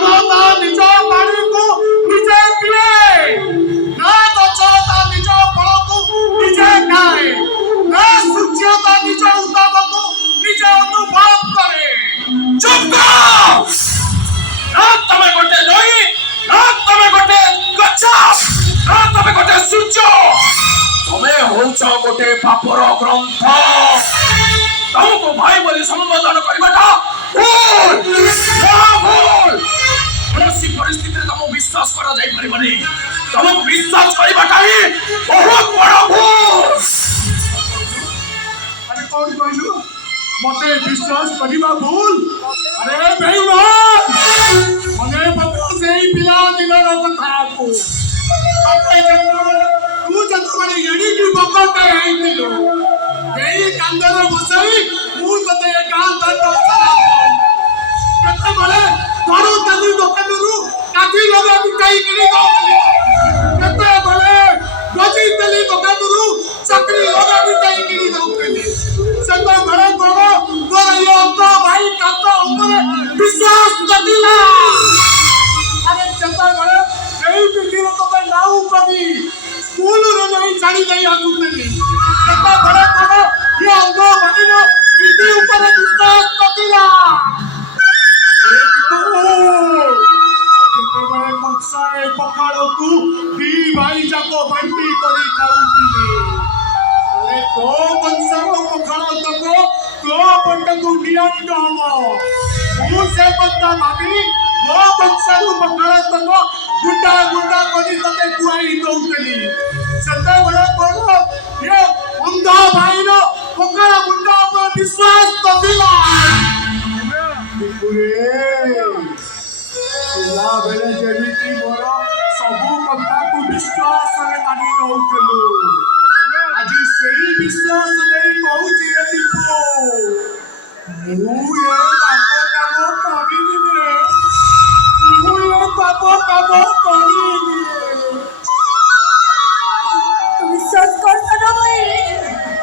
ता निज पानी को निजे पिए ना गछ ता निज फल को निजे खाए ना सूर्य ता निज उताप को निजे अनुभव करे। चुप करो ना तमे गोटे नई ना तमे गोटे गछ ना तमे गोटे सूर्य तमे होउछ गोटे पापर ग्रंथ। तुमको भाई बोली संबोधन करबाटा भूल भूल कौनसी परिस्थिति में तुमको विश्वास करा जाई परिबनी। तुमको विश्वास करबाटा ही बहुत बड़ा भूल। अरे कौन कहलु मते विश्वास करबा भूल? अरे बेईमान मने पता सेही पिला दिनर कथा को तू जतबे यडी की बकटे हेइतिलो एई कांदर बसई मु तते एकांत दसरा कते बले तोरो तनी दोकानरू काठी लगे बिकाई किनी दउली कते बले गजी तेली दोकानरू चक्री लगे बिकाई किनी दउली सता बड़े बड़ो तोर ये तो भाई काता ऊपर विश्वास नदिला। अरे जता बले एई बिकिरो तो नाउ कभी स्कूल रे नहीं जानी नहीं आगुतली सता बड़े बड़ो ये अंग बनिनो इति ऊपर विश्वास नदिला। एक तो बड़े कंसाए पखाड़ो तू दी भाई जाको बंटी करी खाउतिले अरे तो कंसारो पखाड़ो तको तो पंटकु नियंड हमो मु से बंदा भाभी वो कंसारो पखाड़ो तको गुंडा गुंडा करी तते कुआई दउतली सते बड़े बड़ो ये अंधा भाई नो पखाड़ा गुंडा पर विश्वास नदिला। पिला बेले जेमिति मोर सबु कथा को विश्वास रे मानि नउतलु आज सेही विश्वास नै कहूची रे दीपो मु ये